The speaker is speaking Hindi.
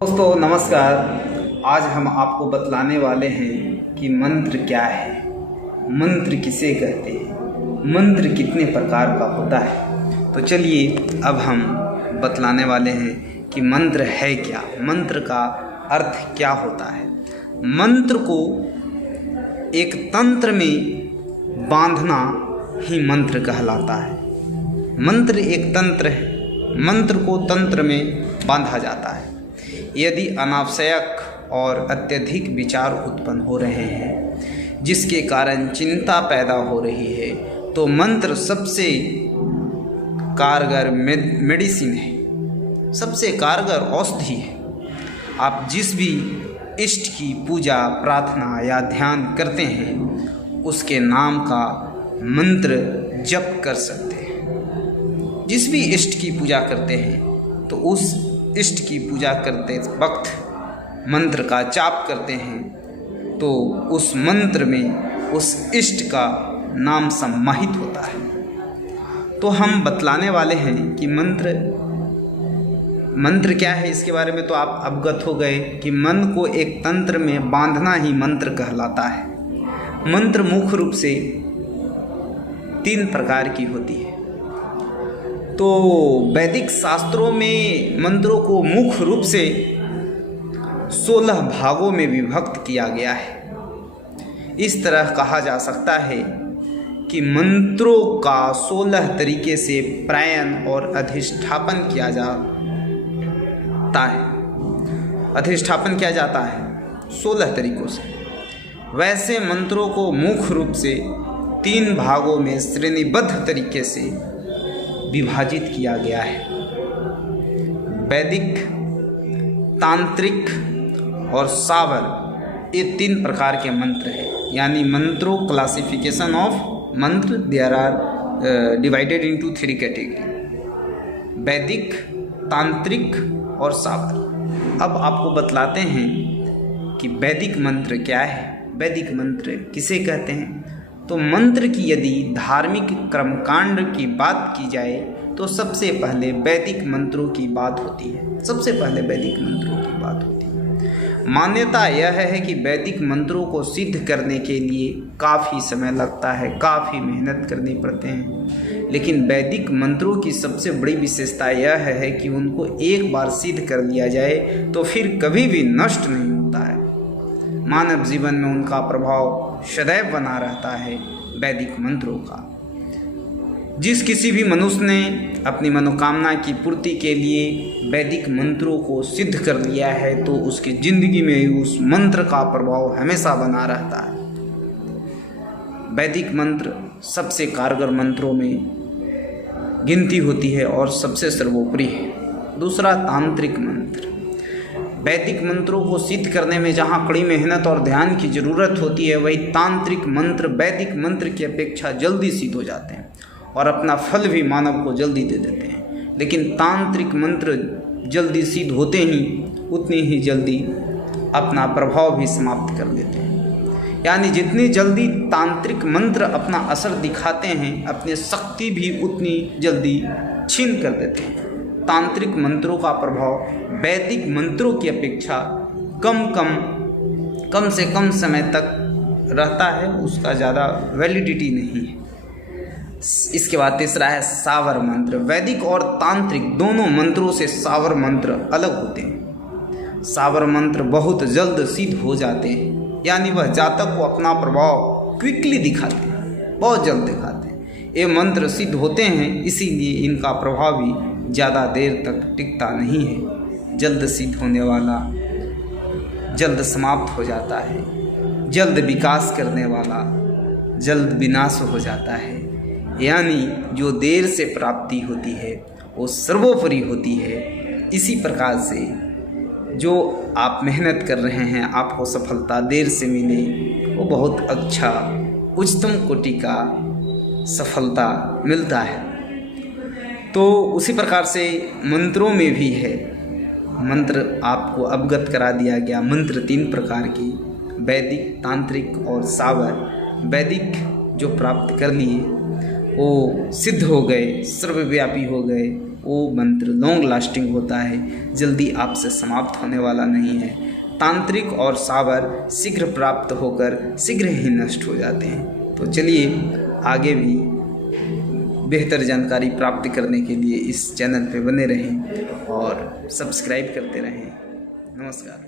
दोस्तों नमस्कार। आज हम आपको बतलाने वाले हैं कि मंत्र क्या है, मंत्र किसे कहते हैं, मंत्र कितने प्रकार का होता है। तो चलिए अब हम बतलाने वाले हैं कि मंत्र है क्या, मंत्र का अर्थ क्या होता है। मंत्र को एक तंत्र में बांधना ही मंत्र कहलाता है। मंत्र एक तंत्र है, मंत्र को तंत्र में बांधा जाता है। यदि अनावश्यक और अत्यधिक विचार उत्पन्न हो रहे हैं जिसके कारण चिंता पैदा हो रही है तो मंत्र सबसे कारगर मेडिसिन है, सबसे कारगर औषधि है। आप जिस भी इष्ट की पूजा प्रार्थना या ध्यान करते हैं उसके नाम का मंत्र जप कर सकते हैं। जिस भी इष्ट की पूजा करते हैं तो उस इष्ट की पूजा करते वक्त मंत्र का जाप करते हैं तो उस मंत्र में उस इष्ट का नाम सम्माहित होता है। तो हम बतलाने वाले हैं कि मंत्र क्या है। इसके बारे में तो आप अवगत हो गए कि मन को एक तंत्र में बांधना ही मंत्र कहलाता है। मंत्र मुख्य रूप से 3 प्रकार की होती है। तो वैदिक शास्त्रों में मंत्रों को मुख्य रूप से 16 भागों में विभक्त किया गया है। इस तरह कहा जा सकता है कि मंत्रों का 16 तरीके से प्रयन और अधिष्ठापन किया जाता है। अधिष्ठापन किया जाता है 16 तरीकों से। वैसे मंत्रों को मुख्य रूप से 3 भागों में श्रेणीबद्ध तरीके से विभाजित किया गया है। वैदिक, तांत्रिक और सावर, ये 3 प्रकार के मंत्र हैं। यानी मंत्रों क्लासिफिकेशन ऑफ मंत्र there are divided into 3 category, वैदिक, तांत्रिक और सावर। अब आपको बतलाते हैं कि वैदिक मंत्र क्या है, वैदिक मंत्र किसे कहते हैं। तो मंत्र की यदि धार्मिक कर्मकांड की बात की जाए तो सबसे पहले वैदिक मंत्रों की बात होती है। सबसे पहले वैदिक मंत्रों की बात होती है। मान्यता यह है कि वैदिक मंत्रों को सिद्ध करने के लिए काफ़ी समय लगता है, काफ़ी मेहनत करनी पड़ते हैं। लेकिन वैदिक मंत्रों की सबसे बड़ी विशेषता यह है कि उनको एक बार सिद्ध कर लिया जाए तो फिर कभी भी नष्ट नहीं होता है। मानव जीवन में उनका प्रभाव सदैव बना रहता है वैदिक मंत्रों का। जिस किसी भी मनुष्य ने अपनी मनोकामना की पूर्ति के लिए वैदिक मंत्रों को सिद्ध कर लिया है तो उसकी जिंदगी में उस मंत्र का प्रभाव हमेशा बना रहता है। वैदिक मंत्र सबसे कारगर मंत्रों में गिनती होती है और सबसे सर्वोपरि है। दूसरा, तांत्रिक मंत्र। वैदिक मंत्रों को सिद्ध करने में जहाँ कड़ी मेहनत और ध्यान की ज़रूरत होती है वही तांत्रिक मंत्र वैदिक मंत्र की अपेक्षा जल्दी सिद्ध हो जाते हैं और अपना फल भी मानव को जल्दी दे देते हैं। लेकिन तांत्रिक मंत्र जल्दी सिद्ध होते ही उतनी ही जल्दी अपना प्रभाव भी समाप्त कर देते हैं। यानी जितनी जल्दी तांत्रिक मंत्र अपना असर दिखाते हैं अपनी शक्ति भी उतनी जल्दी छीन कर देते हैं। तांत्रिक मंत्रों का प्रभाव वैदिक मंत्रों की अपेक्षा कम से कम समय तक रहता है, उसका ज़्यादा वैलिडिटी नहीं है। इसके बाद तीसरा है सावर मंत्र। वैदिक और तांत्रिक दोनों मंत्रों से सावर मंत्र अलग होते हैं। सावर मंत्र बहुत जल्द सिद्ध हो जाते हैं, यानी वह जातक को अपना प्रभाव क्विकली दिखाते हैं, बहुत जल्द दिखाते हैं। ये मंत्र सिद्ध होते हैं इसीलिए इनका प्रभाव भी ज़्यादा देर तक टिकता नहीं है। जल्द सिद्ध होने वाला जल्द समाप्त हो जाता है, जल्द विकास करने वाला जल्द विनाश हो जाता है। यानी जो देर से प्राप्ति होती है वो सर्वोपरि होती है। इसी प्रकार से जो आप मेहनत कर रहे हैं आपको सफलता देर से मिले वो बहुत अच्छा उच्चतम कोटि का सफलता मिलता है। तो उसी प्रकार से मंत्रों में भी है। मंत्र आपको अवगत करा दिया गया। मंत्र 3 प्रकार की, वैदिक, तांत्रिक और सावर। वैदिक जो प्राप्त कर लिए वो सिद्ध हो गए, सर्वव्यापी हो गए, वो मंत्र लॉन्ग लास्टिंग होता है, जल्दी आपसे समाप्त होने वाला नहीं है। तांत्रिक और सावर शीघ्र प्राप्त होकर शीघ्र ही नष्ट हो जाते हैं। तो चलिए आगे भी बेहतर जानकारी प्राप्त करने के लिए इस चैनल पे बने रहें और सब्सक्राइब करते रहें। नमस्कार।